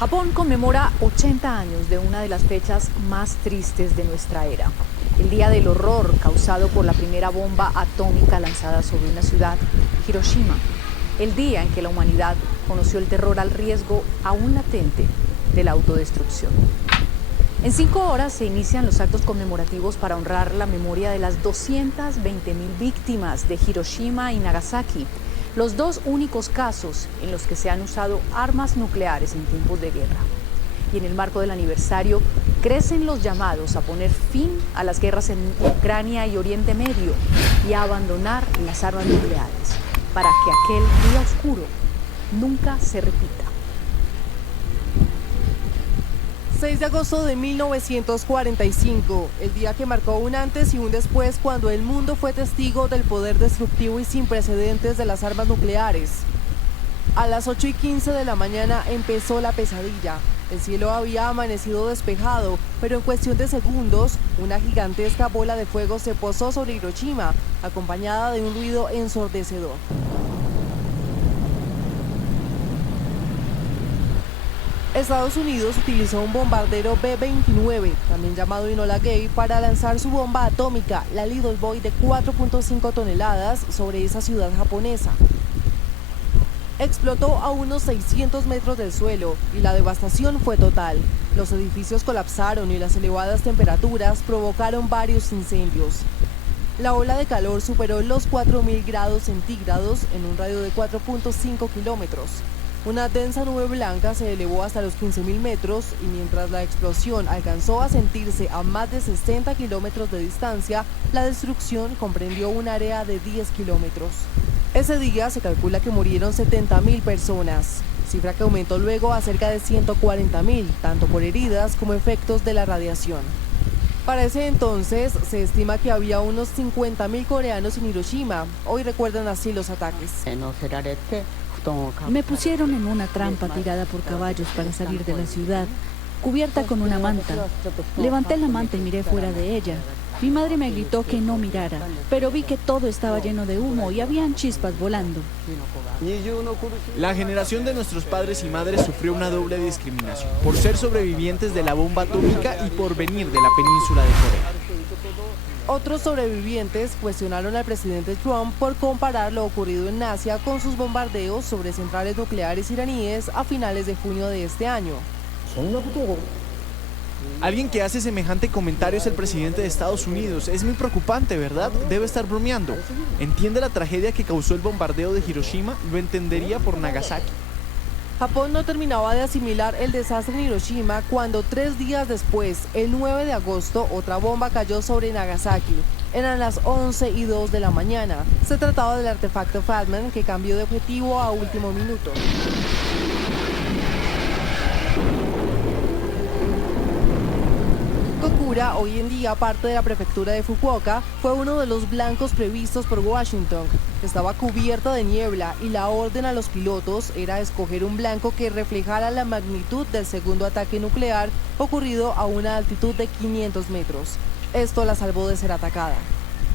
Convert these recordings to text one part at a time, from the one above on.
Japón conmemora 80 años de una de las fechas más tristes de nuestra era. El día del horror causado por la primera bomba atómica lanzada sobre una ciudad, Hiroshima. El día en que la humanidad conoció el terror al riesgo aún latente de la autodestrucción. En 5 horas se inician los actos conmemorativos para honrar la memoria de las 220.000 víctimas de Hiroshima y Nagasaki, los dos únicos casos en los que se han usado armas nucleares en tiempos de guerra. Y en el marco del aniversario, crecen los llamados a poner fin a las guerras en Ucrania y Oriente Medio y a abandonar las armas nucleares para que aquel día oscuro nunca se repita. 6 de agosto de 1945, el día que marcó un antes y un después cuando el mundo fue testigo del poder destructivo y sin precedentes de las armas nucleares. A las 8:15 de la mañana empezó la pesadilla. El cielo había amanecido despejado, pero en cuestión de segundos, una gigantesca bola de fuego se posó sobre Hiroshima, acompañada de un ruido ensordecedor. Estados Unidos utilizó un bombardero B-29, también llamado Enola Gay, para lanzar su bomba atómica, la Little Boy, de 4.5 toneladas sobre esa ciudad japonesa. Explotó a unos 600 metros del suelo y la devastación fue total. Los edificios colapsaron y las elevadas temperaturas provocaron varios incendios. La ola de calor superó los 4.000 grados centígrados en un radio de 4.5 kilómetros. Una densa nube blanca se elevó hasta los 15.000 metros y mientras la explosión alcanzó a sentirse a más de 60 kilómetros de distancia, la destrucción comprendió un área de 10 kilómetros. Ese día se calcula que murieron 70.000 personas, cifra que aumentó luego a cerca de 140.000, tanto por heridas como efectos de la radiación. Para ese entonces se estima que había unos 50.000 coreanos en Hiroshima. Hoy recuerdan así los ataques. Me pusieron en una trampa tirada por caballos para salir de la ciudad, cubierta con una manta. Levanté la manta y miré fuera de ella. Mi madre me gritó que no mirara, pero vi que todo estaba lleno de humo y habían chispas volando. La generación de nuestros padres y madres sufrió una doble discriminación, por ser sobrevivientes de la bomba atómica y por venir de la península de Corea. Otros sobrevivientes cuestionaron al presidente Trump por comparar lo ocurrido en Asia con sus bombardeos sobre centrales nucleares iraníes a finales de junio de este año. Alguien que hace semejante comentario es el presidente de Estados Unidos. Es muy preocupante, ¿verdad? Debe estar bromeando. ¿Entiende la tragedia que causó el bombardeo de Hiroshima? Lo entendería por Nagasaki. Japón no terminaba de asimilar el desastre en Hiroshima cuando 3 días después, el 9 de agosto, otra bomba cayó sobre Nagasaki. Eran las 11:02 de la mañana. Se trataba del artefacto Fatman, que cambió de objetivo a último minuto. Kokura, hoy en día parte de la prefectura de Fukuoka, fue uno de los blancos previstos por Washington. Estaba cubierta de niebla y la orden a los pilotos era escoger un blanco que reflejara la magnitud del segundo ataque nuclear ocurrido a una altitud de 500 metros. Esto la salvó de ser atacada.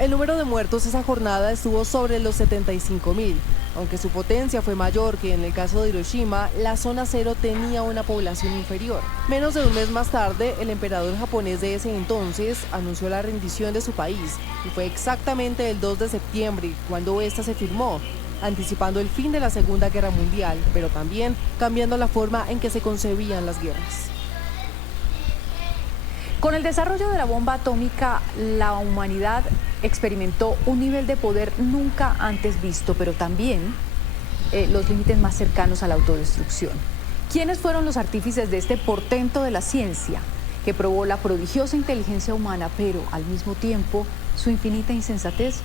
El número de muertos esa jornada estuvo sobre los 75.000. Aunque su potencia fue mayor que en el caso de Hiroshima, la zona cero tenía una población inferior. Menos de un mes más tarde, el emperador japonés de ese entonces anunció la rendición de su país, y fue exactamente el 2 de septiembre cuando esta se firmó, anticipando el fin de la Segunda Guerra Mundial, pero también cambiando la forma en que se concebían las guerras. Con el desarrollo de la bomba atómica, la humanidad experimentó un nivel de poder nunca antes visto, pero también los límites más cercanos a la autodestrucción. ¿Quiénes fueron los artífices de este portento de la ciencia que probó la prodigiosa inteligencia humana, pero al mismo tiempo su infinita insensatez?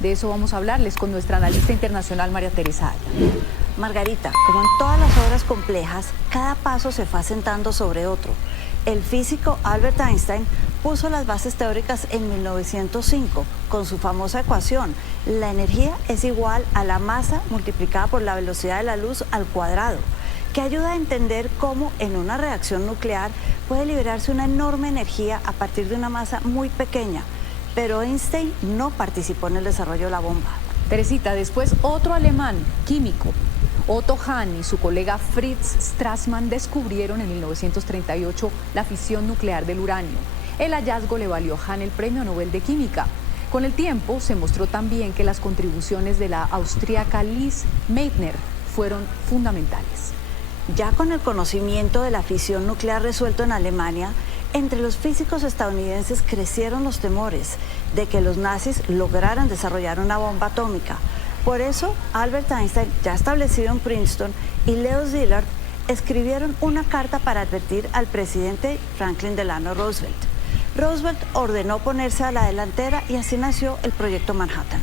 De eso vamos a hablarles con nuestra analista internacional María Teresa Aya. Margarita, como en todas las obras complejas, cada paso se fue asentando sobre otro. El físico Albert Einstein puso las bases teóricas en 1905 con su famosa ecuación: la energía es igual a la masa multiplicada por la velocidad de la luz al cuadrado, que ayuda a entender cómo en una reacción nuclear puede liberarse una enorme energía a partir de una masa muy pequeña. Pero Einstein no participó en el desarrollo de la bomba. Teresita, después otro alemán, químico, Otto Hahn y su colega Fritz Strassmann descubrieron en 1938 la fisión nuclear del uranio. El hallazgo le valió a Hahn el Premio Nobel de Química. Con el tiempo se mostró también que las contribuciones de la austríaca Lise Meitner fueron fundamentales. Ya con el conocimiento de la fisión nuclear resuelto en Alemania, entre los físicos estadounidenses crecieron los temores de que los nazis lograran desarrollar una bomba atómica. Por eso, Albert Einstein, ya establecido en Princeton, y Leo Szilard escribieron una carta para advertir al presidente Franklin Delano Roosevelt. Roosevelt ordenó ponerse a la delantera y así nació el Proyecto Manhattan.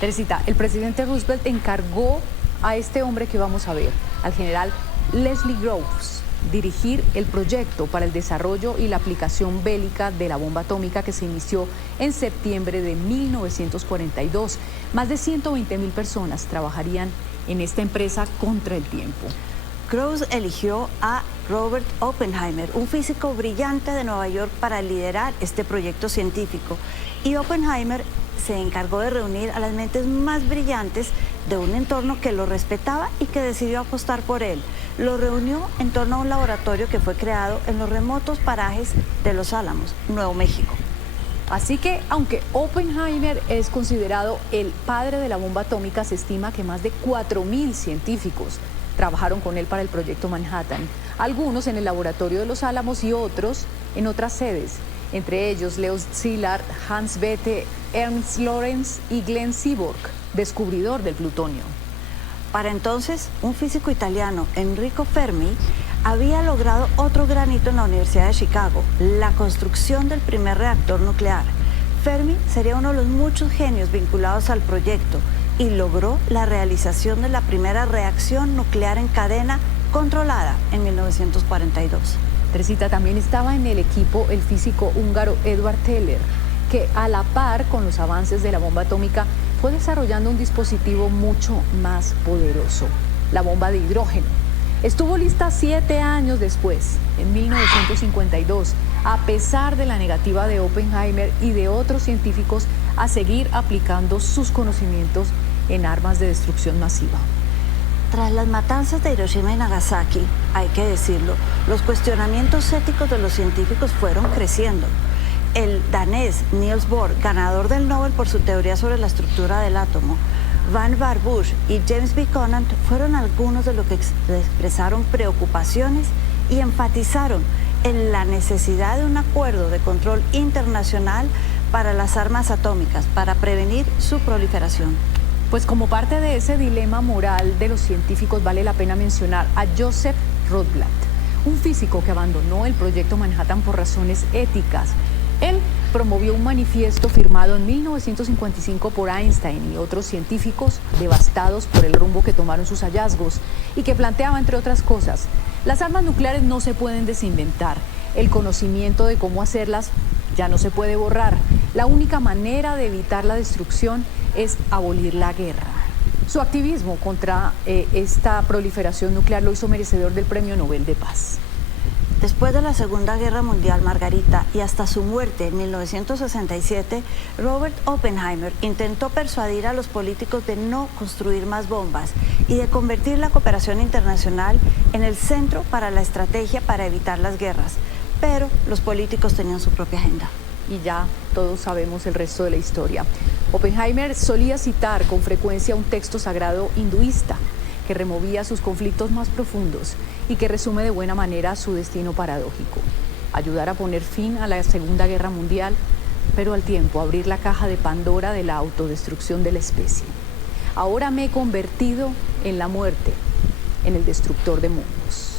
Teresita, el presidente Roosevelt encargó a este hombre que vamos a ver, al general Leslie Groves, dirigir el proyecto para el desarrollo y la aplicación bélica de la bomba atómica que se inició en septiembre de 1942. Más de 120.000 personas trabajarían en esta empresa contra el tiempo. Groves eligió a Robert Oppenheimer, un físico brillante de Nueva York, para liderar este proyecto científico. Y Oppenheimer se encargó de reunir a las mentes más brillantes de un entorno que lo respetaba y que decidió apostar por él. Lo reunió en torno a un laboratorio que fue creado en los remotos parajes de Los Álamos, Nuevo México. Así que, aunque Oppenheimer es considerado el padre de la bomba atómica, se estima que más de 4.000 científicos trabajaron con él para el Proyecto Manhattan, algunos en el laboratorio de Los Álamos y otros en otras sedes, entre ellos Leo Szilard, Hans Bethe, Ernst Lawrence y Glenn Seaborg, descubridor del plutonio. Para entonces, un físico italiano, Enrico Fermi, había logrado otro gran hito en la Universidad de Chicago, la construcción del primer reactor nuclear. Fermi sería uno de los muchos genios vinculados al proyecto y logró la realización de la primera reacción nuclear en cadena controlada en 1942. Teresita, también estaba en el equipo el físico húngaro Eduard Teller, que a la par con los avances de la bomba atómica fue desarrollando un dispositivo mucho más poderoso, la bomba de hidrógeno. Estuvo lista 7 años después, en 1952, a pesar de la negativa de Oppenheimer y de otros científicos a seguir aplicando sus conocimientos en armas de destrucción masiva. Tras las matanzas de Hiroshima y Nagasaki, hay que decirlo, los cuestionamientos éticos de los científicos fueron creciendo. El danés Niels Bohr, ganador del Nobel por su teoría sobre la estructura del átomo, Vannevar Bush y James B. Conant fueron algunos de los que expresaron preocupaciones y enfatizaron en la necesidad de un acuerdo de control internacional para las armas atómicas, para prevenir su proliferación. Pues como parte de ese dilema moral de los científicos, vale la pena mencionar a Joseph Rotblat, un físico que abandonó el Proyecto Manhattan por razones éticas. Él promovió un manifiesto firmado en 1955 por Einstein y otros científicos devastados por el rumbo que tomaron sus hallazgos y que planteaba, entre otras cosas, las armas nucleares no se pueden desinventar, el conocimiento de cómo hacerlas ya no se puede borrar, la única manera de evitar la destrucción es abolir la guerra. Su activismo contra esta proliferación nuclear lo hizo merecedor del Premio Nobel de Paz. Después de la Segunda Guerra Mundial, Margarita, y hasta su muerte en 1967, Robert Oppenheimer intentó persuadir a los políticos de no construir más bombas y de convertir la cooperación internacional en el centro para la estrategia para evitar las guerras. Pero los políticos tenían su propia agenda. Y ya todos sabemos el resto de la historia. Oppenheimer solía citar con frecuencia un texto sagrado hinduista que removía sus conflictos más profundos y que resume de buena manera su destino paradójico: ayudar a poner fin a la Segunda Guerra Mundial, pero al tiempo abrir la caja de Pandora de la autodestrucción de la especie. Ahora me he convertido en la muerte, en el destructor de mundos.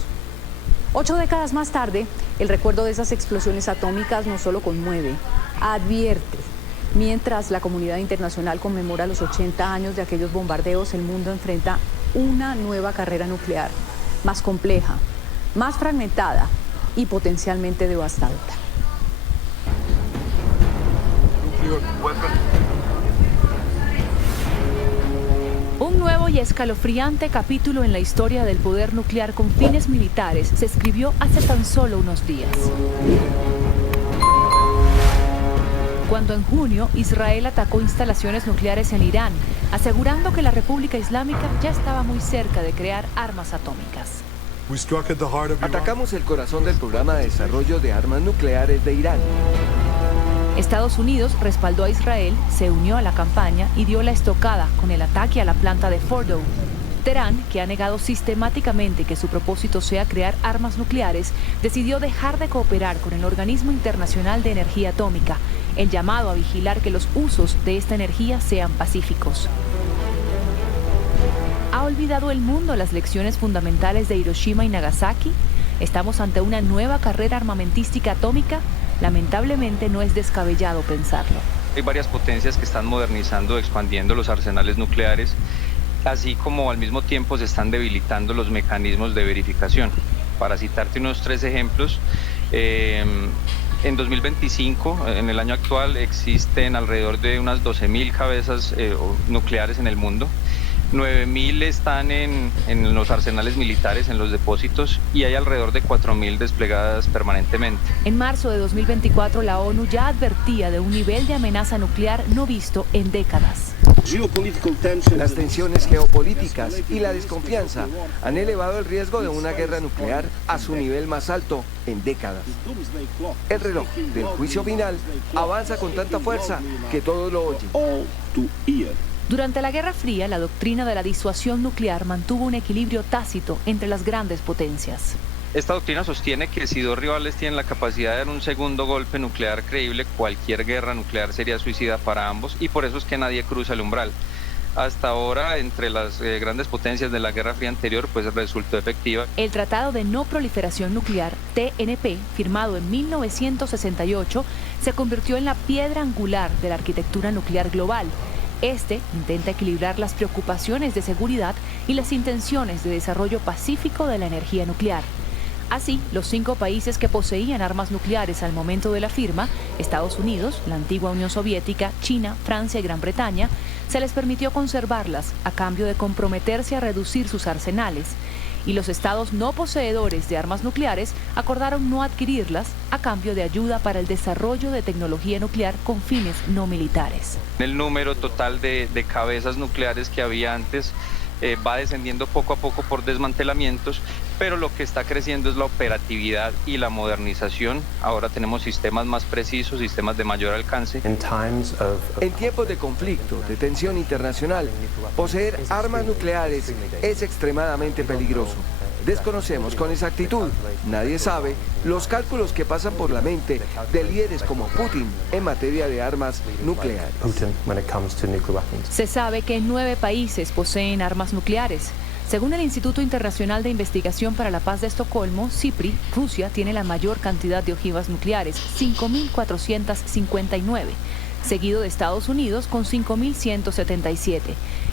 8 décadas más tarde, el recuerdo de esas explosiones atómicas no solo conmueve, advierte. Mientras la comunidad internacional conmemora los 80 años de aquellos bombardeos, el mundo enfrenta una nueva carrera nuclear, más compleja, más fragmentada y potencialmente devastadora. Un nuevo y escalofriante capítulo en la historia del poder nuclear con fines militares se escribió hace tan solo unos días. cuando en junio Israel atacó instalaciones nucleares en Irán, asegurando que la República Islámica ya estaba muy cerca de crear armas atómicas. Atacamos el corazón del programa de desarrollo de armas nucleares de Irán. Estados Unidos respaldó a Israel, se unió a la campaña y dio la estocada con el ataque a la planta de Fordow. Teherán, que ha negado sistemáticamente que su propósito sea crear armas nucleares, decidió dejar de cooperar con el Organismo Internacional de Energía Atómica, el llamado a vigilar que los usos de esta energía sean pacíficos. ¿Ha olvidado el mundo las lecciones fundamentales de Hiroshima y Nagasaki? ¿Estamos ante una nueva carrera armamentística atómica? Lamentablemente no es descabellado pensarlo. Hay varias potencias que están modernizando, expandiendo los arsenales nucleares, así como al mismo tiempo se están debilitando los mecanismos de verificación. Para citarte unos 3 ejemplos, en 2025, en el año actual, existen alrededor de unas 12.000 cabezas nucleares en el mundo. 9.000 están en los arsenales militares, en los depósitos, y hay alrededor de 4.000 desplegadas permanentemente. En marzo de 2024, la ONU ya advertía de un nivel de amenaza nuclear no visto en décadas. Las tensiones geopolíticas y la desconfianza han elevado el riesgo de una guerra nuclear a su nivel más alto en décadas. El reloj del juicio final avanza con tanta fuerza que todos lo oyen. Durante la Guerra Fría, la doctrina de la disuasión nuclear mantuvo un equilibrio tácito entre las grandes potencias. Esta doctrina sostiene que si 2 rivales tienen la capacidad de dar un segundo golpe nuclear creíble, cualquier guerra nuclear sería suicida para ambos, y por eso es que nadie cruza el umbral. Hasta ahora, entre las grandes potencias de la Guerra Fría anterior, pues resultó efectiva. El Tratado de No Proliferación Nuclear, TNP, firmado en 1968, se convirtió en la piedra angular de la arquitectura nuclear global. Este intenta equilibrar las preocupaciones de seguridad y las intenciones de desarrollo pacífico de la energía nuclear. Así, los 5 países que poseían armas nucleares al momento de la firma, Estados Unidos, la antigua Unión Soviética, China, Francia y Gran Bretaña, se les permitió conservarlas a cambio de comprometerse a reducir sus arsenales. Y los estados no poseedores de armas nucleares acordaron no adquirirlas a cambio de ayuda para el desarrollo de tecnología nuclear con fines no militares. El número total de cabezas nucleares que había antes va descendiendo poco a poco por desmantelamientos, pero lo que está creciendo es la operatividad y la modernización. Ahora tenemos sistemas más precisos, sistemas de mayor alcance. En tiempos de conflicto, de tensión internacional, poseer armas nucleares es extremadamente peligroso. Desconocemos con exactitud, nadie sabe, los cálculos que pasan por la mente de líderes como Putin en materia de armas nucleares. Se sabe que 9 países poseen armas nucleares. Según el Instituto Internacional de Investigación para la Paz de Estocolmo, CIPRI, Rusia tiene la mayor cantidad de ojivas nucleares, 5.459, seguido de Estados Unidos con 5.177.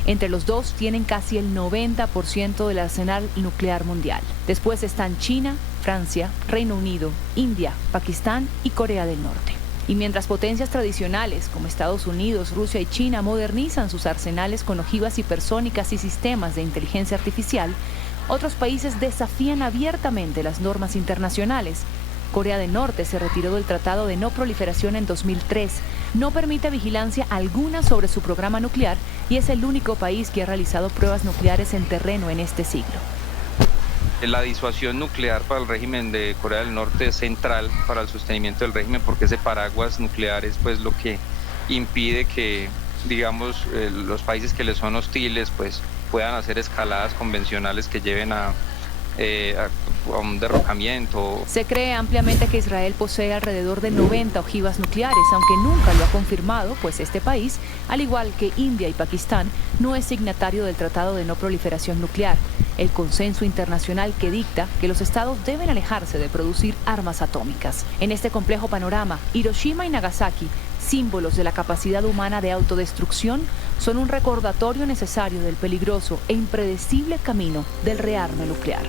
Entre los dos tienen casi el 90% del arsenal nuclear mundial. Después están China, Francia, Reino Unido, India, Pakistán y Corea del Norte. Y mientras potencias tradicionales como Estados Unidos, Rusia y China modernizan sus arsenales con ojivas hipersónicas y sistemas de inteligencia artificial, otros países desafían abiertamente las normas internacionales. Corea del Norte se retiró del Tratado de No Proliferación en 2003, no permite vigilancia alguna sobre su programa nuclear y es el único país que ha realizado pruebas nucleares en terreno en este siglo. La disuasión nuclear para el régimen de Corea del Norte es central para el sostenimiento del régimen, porque ese paraguas nuclear es pues lo que impide que, digamos, los países que les son hostiles pues puedan hacer escaladas convencionales que lleven a un derrocamiento. Se cree ampliamente que Israel posee alrededor de 90 ojivas nucleares, aunque nunca lo ha confirmado, pues este país, al igual que India y Pakistán, no es signatario del Tratado de No Proliferación Nuclear, el consenso internacional que dicta que los estados deben alejarse de producir armas atómicas. En este complejo panorama, Hiroshima y Nagasaki, símbolos de la capacidad humana de autodestrucción, son un recordatorio necesario del peligroso e impredecible camino del rearme nuclear.